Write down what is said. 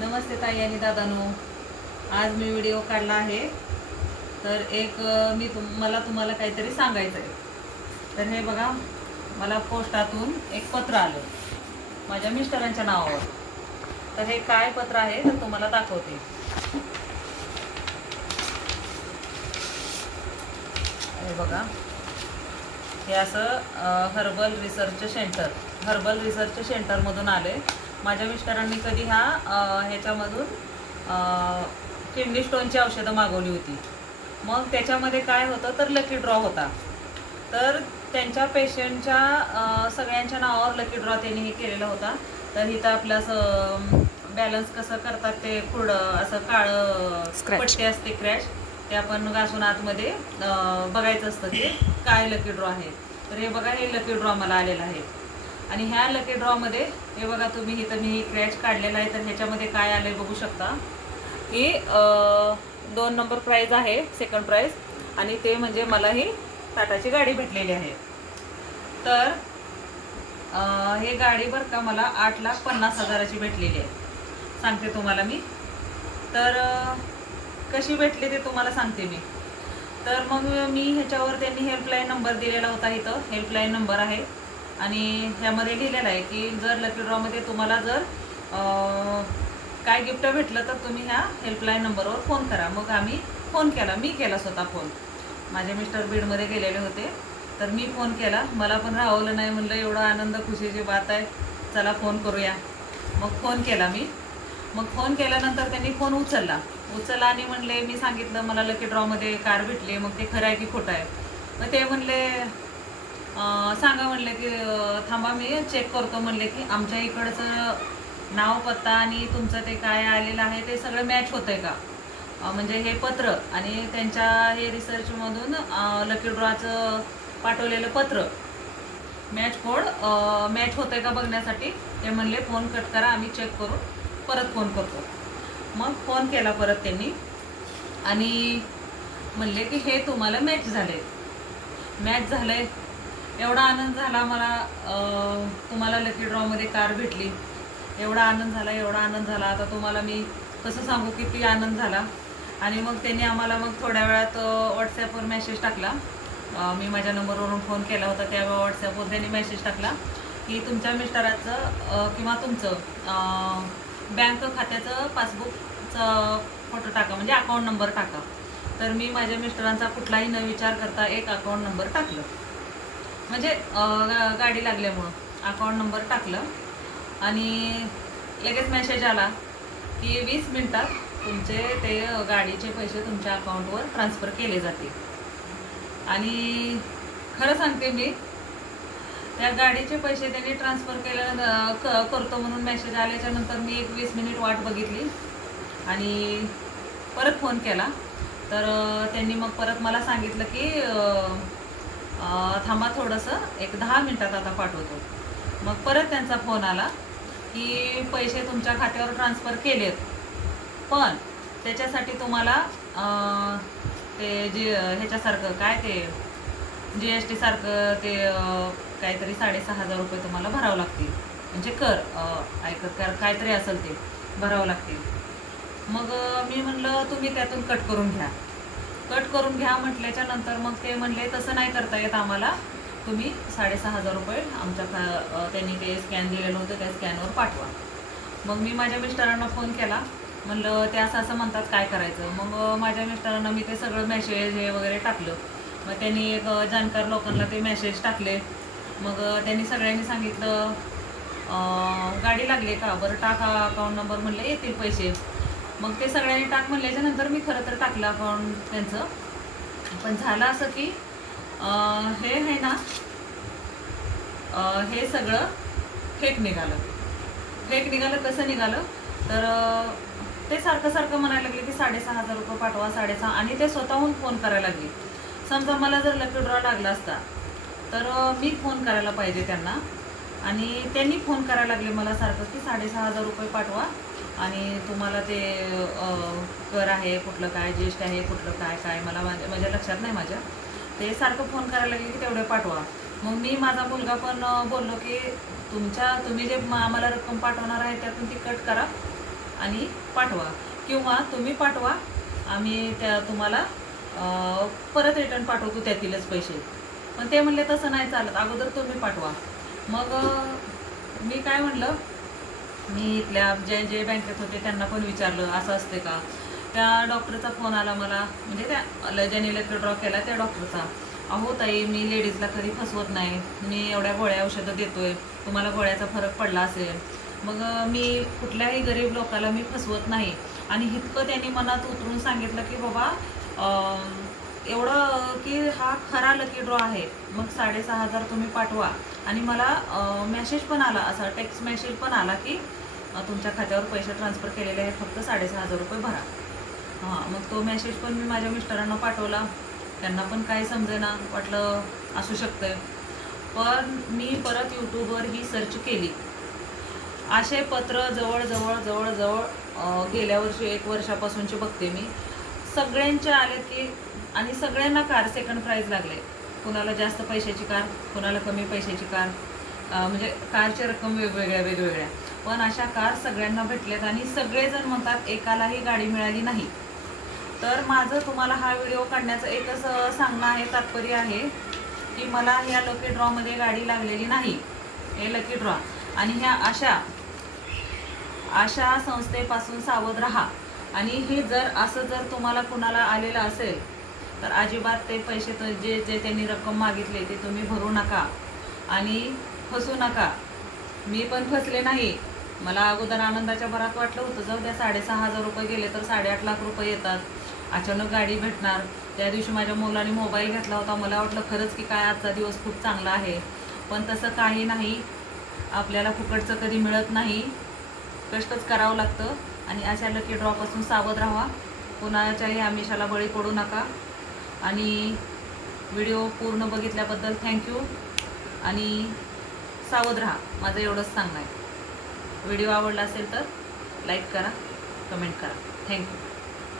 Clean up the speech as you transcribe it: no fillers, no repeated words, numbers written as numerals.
नमस्ते ताई आणि दादानो. आज मी व्हिडिओ काढला आहे. तर एक मला तुम्हाला काहीतरी सांगायचं आहे. तर हे बघा, मला पोस्टातून एक पत्र आलं माझ्या मिस्टरांच्या नावावर. तर हे काय पत्र आहे तर तुम्हाला दाखवते. हे बघा, हे असं हर्बल रिसर्च सेंटरमधून आले. माझ्या मिस्टरांनी कधी ह्याच्यामधून किडनी स्टोनची औषधं मागवली होती. मग त्याच्यामध्ये काय होतं तर लकी ड्रॉ होता. तर त्यांच्या पेशंटच्या सगळ्यांच्या नावावर लकी ड्रॉ त्यांनी हे केलेला होता. तर इथं आपलं असं बॅलन्स कसं करतात ते पुढं असं काळं पट्टी असते क्रॅश, ते आपण घासून आतमध्ये बघायचं असतं की काय लकी ड्रॉ आहे. तर हे बघा, हे लकी ड्रॉ मला आलेलं आहे. आणि ह्या लकी ड्रॉमध्ये हे बघा तुम्ही, इथं मी क्रॅच काढलेला आहे. तर ह्याच्यामध्ये काय आलं आहे बघू शकता की 2 नंबर प्राईज आहे, सेकंड प्राईज. आणि ते म्हणजे मला ही टाटाची गाडी भेटलेली आहे. तर हे गाडी बरं का मला 8,50,000ची भेटलेली आहे, सांगते तुम्हाला मी. तर कशी भेटली ते तुम्हाला सांगते मी. तर मग मी ह्याच्यावर त्यांनी हेल्पलाईन नंबर दिलेला होता. इथं हेल्पलाईन नंबर आहे आणि ह्यामध्ये लिहिलेलं आहे की जर लकी ड्रॉमध्ये तुम्हाला जर काय गिफ्ट भेटलं तर तुम्ही ह्या हेल्पलाईन नंबरवर फोन करा. मग आम्ही फोन केला, मी केला स्वतः फोन. माझे मिस्टर बीडमध्ये गेलेले होते, तर मी फोन केला. मला पण राहवलं नाही, म्हणलं एवढा आनंद खुशीची बात आहे, चला फोन करूया. मग फोन केला मी. मग फोन केल्यानंतर त्यांनी फोन उचलला आणि म्हणले, मी सांगितलं मला लकी ड्रॉमध्ये कार भेटली. मग ते खरं आहे की खोटं आहे. मग ते म्हणले सांगा, म्हणले की थांबा मी चेक करतो. म्हणले की आमच्या इकडचं नाव, पत्ता आणि तुमचं ते काय आलेलं आहे ते सगळं मॅच होतं आहे का, म्हणजे हे पत्र आणि त्यांच्या हे रिसर्चमधून लकी ड्रॉचं पाठवलेलं पत्र मॅच होतं आहे का बघण्यासाठी ते म्हणले फोन कट करा, आम्ही चेक करून परत फोन करतो. मग फोन केला परत त्यांनी आणि म्हणले की हे तुम्हाला मॅच झाले. एवढा आनंद झाला मला, तुम्हाला लकी ड्रॉमध्ये कार भेटली. एवढा आनंद झाला आता तुम्हाला मी कसं सांगू किती आनंद झाला. आणि मग त्यांनी आम्हाला मग थोड्या वेळात व्हॉट्सॲपवर मेसेज टाकला. मी माझ्या नंबरवरून फोन केला होता, तेव्हा व्हॉट्सॲपवर त्यांनी मेसेज टाकला की तुमच्या मिस्टराचं किंवा तुमचं बँक खात्याचं पासबुकचं फोटो टाका, म्हणजे अकाउंट नंबर टाका. तर मी माझ्या मिस्टरांचा कुठलाही न विचार करता एक अकाउंट नंबर टाकलं, म्हणजे गाडी लागल्यामुळं अकाउंट नंबर टाकलं. आणि लगेच मेसेज आला की 20 मिनिटात तुमचे ते गाडीचे पैसे तुमच्या अकाउंटवर ट्रान्सफर केले जातील. आणि खरं सांगते मी, त्या गाडीचे पैसे त्यांनी ट्रान्सफर करतो म्हणून मेसेज आल्याच्या नंतर मी एक 20 मिनिट वाट बघितली आणि परत फोन केला. तर त्यांनी मग परत मला सांगितलं की थांबा थोडंसं, एक 10 मिनिटात आता पाठवतो. मग परत त्यांचा फोन आला की पैसे तुमच्या खात्यावर ट्रान्सफर केलेत, पण त्याच्यासाठी तुम्हाला ते ह्याच्यासारखं काय ते GST सारखं ते काहीतरी 6,500 रुपये तुम्हाला भरावं लागतील, म्हणजे आयकर काहीतरी असेल ते भरावं लागतील. मग मी म्हणलं तुम्ही त्यातून कट करून घ्या म्हटल्याच्या नंतर मग ते म्हणले तसं नाही करता येत आम्हाला, तुम्ही 6,500 रुपये आमच्या त्यांनी ते स्कॅन दिलेलं होतं त्या स्कॅनवर पाठवा. मग मी माझ्या मिस्टरांना फोन केला, म्हणलं ते असं म्हणतात काय करायचं. मग माझ्या मिस्टरांना मी ते सगळं मेसेज हे वगैरे टाकलं. मग त्यांनी एक जाणकार लोकांना ते मेसेज टाकले. मग त्यांनी सगळ्यांनी सांगितलं गाडी लागली का, बरं टाका अकाउंट नंबर, म्हणले येतील पैसे. मग ते सगळ्यांनी टाक म्हणल्याच्या नंतर मी खरं तर टाकलं अकाउंट त्यांचं. पण झालं असं की हे आहे ना, हे सगळं फेक निघालं. कसं निघालं तर ते सारखं म्हणायला लागले की 6,500 रुपये पाठवा, 6,500. आणि ते स्वतःहून फोन करायला लागले. समजा मला जर लकी ड्रॉ लागला असता तर मी फोन करायला पाहिजे त्यांना, आणि त्यांनी फोन करायला लागले मला सारखं की 6,500 रुपये पाठवा आणि तुम्हाला ते कर आहे कुठलं काय, GST आहे कुठलं काय मला माझ्या लक्षात नाही. माझ्या ते सारखं फोन करायला लागले की तेवढे पाठवा. मग मी माझा मुलगा पण बोललो की तुम्ही जे आम्हाला रक्कम पाठवणार आहे त्यातून ती कट करा आणि पाठवा, किंवा तुम्ही पाठवा, आम्ही तुम्हाला परत रिटर्न पाठवतो त्यातीलच पैसे. पण ते म्हणले तसं नाही चालत, अगोदर तुम्ही पाठवा. मग मी काय म्हणलं, मी इथल्या जे बँकेत होते त्यांना पण विचारलं असं असते का. त्या डॉक्टरचा फोन आला मला, म्हणजे त्या ज्याने लकी ड्रॉ केला त्या डॉक्टरचा. अहो ताई, मी लेडीजला कधी फसवत नाही, मी एवढ्या गोळ्या औषधं देतोय, तुम्हाला गोळ्याचा फरक पडला असेल. मग मी कुठल्याही गरीब लोकाला मी फसवत नाही. आणि इतकं त्यांनी मनात उतरून सांगितलं की बाबा एवढं की हा खरा लकी ड्रॉ आहे. मग 6,500 तुम्ही पाठवा. आणि मला मेसेज पण आला, असा टेक्स्ट मेसेज पण आला की तुमच्या खात्यावर पैसे ट्रान्सफर केलेले आहेत, फक्त 6,500 रुपये भरा. हां, मग तो मेसेज पण मी माझ्या मिस्टरांना पाठवला. त्यांना पण काही समजेना, वाटलं असू शकतंय. पण मी परत यूट्यूबवर ही सर्च केली. असे पत्र जवळ गेल्या वर्षी 1 वर्षापासूनचे बघते मी. सगळ्यांचे आले की, आणि सगळ्यांना कार सेकंड प्राईज लागले. कुणाला जास्त पैशाची कार, कुणाला कमी पैशाची कार, म्हणजे कारची रक्कम वेगवेगळ्या. पण अशा कार सगळ्यांना भेटल्यात आणि सगळेजण म्हणतात एकालाही गाडी मिळाली नाही. तर माझं तुम्हाला हा व्हिडिओ काढण्याचं एकच सांगणं आहे, तात्पर्य आहे की मला ह्या लकी ड्रॉमध्ये गाडी लागलेली नाही, हे लकी ड्रॉ. आणि ह्या अशा संस्थेपासून सावध राहा. आणि हे जर तुम्हाला कुणाला आलेलं असेल तर अजिबात ते पैसे जे त्यांनी रक्कम मागितली ते तुम्ही भरू नका आणि फसू नका. मी पण फसले नाही. मला अगोदर आनंदाच्या भरात वाटलं होतं जाऊ द्या, 6,500 रुपये गेले तर 8.5 लाख रुपये येतात, अचानक गाडी भेटणार. त्या दिवशी माझ्या मुलाने मोबाईल घेतला होता, मला वाटलं खरंच की काय आजचा दिवस खूप चांगला आहे. पण तसं काही नाही, आपल्याला फुकटचं कधी मिळत नाही, कष्टच करावं लागतं. आणि अशा लकी ड्रॉपासून सावध राहा, कुणाच्याही आमिषाला बळी पडू नका. आणि व्हिडिओ पूर्ण बघितल्याबद्दल थँक्यू. आणि सावध राहा, माझं एवढंच सांगणं आहे. व्हिडिओ आवडला असेल तर लाईक करा, कमेंट करा. थँक्यू.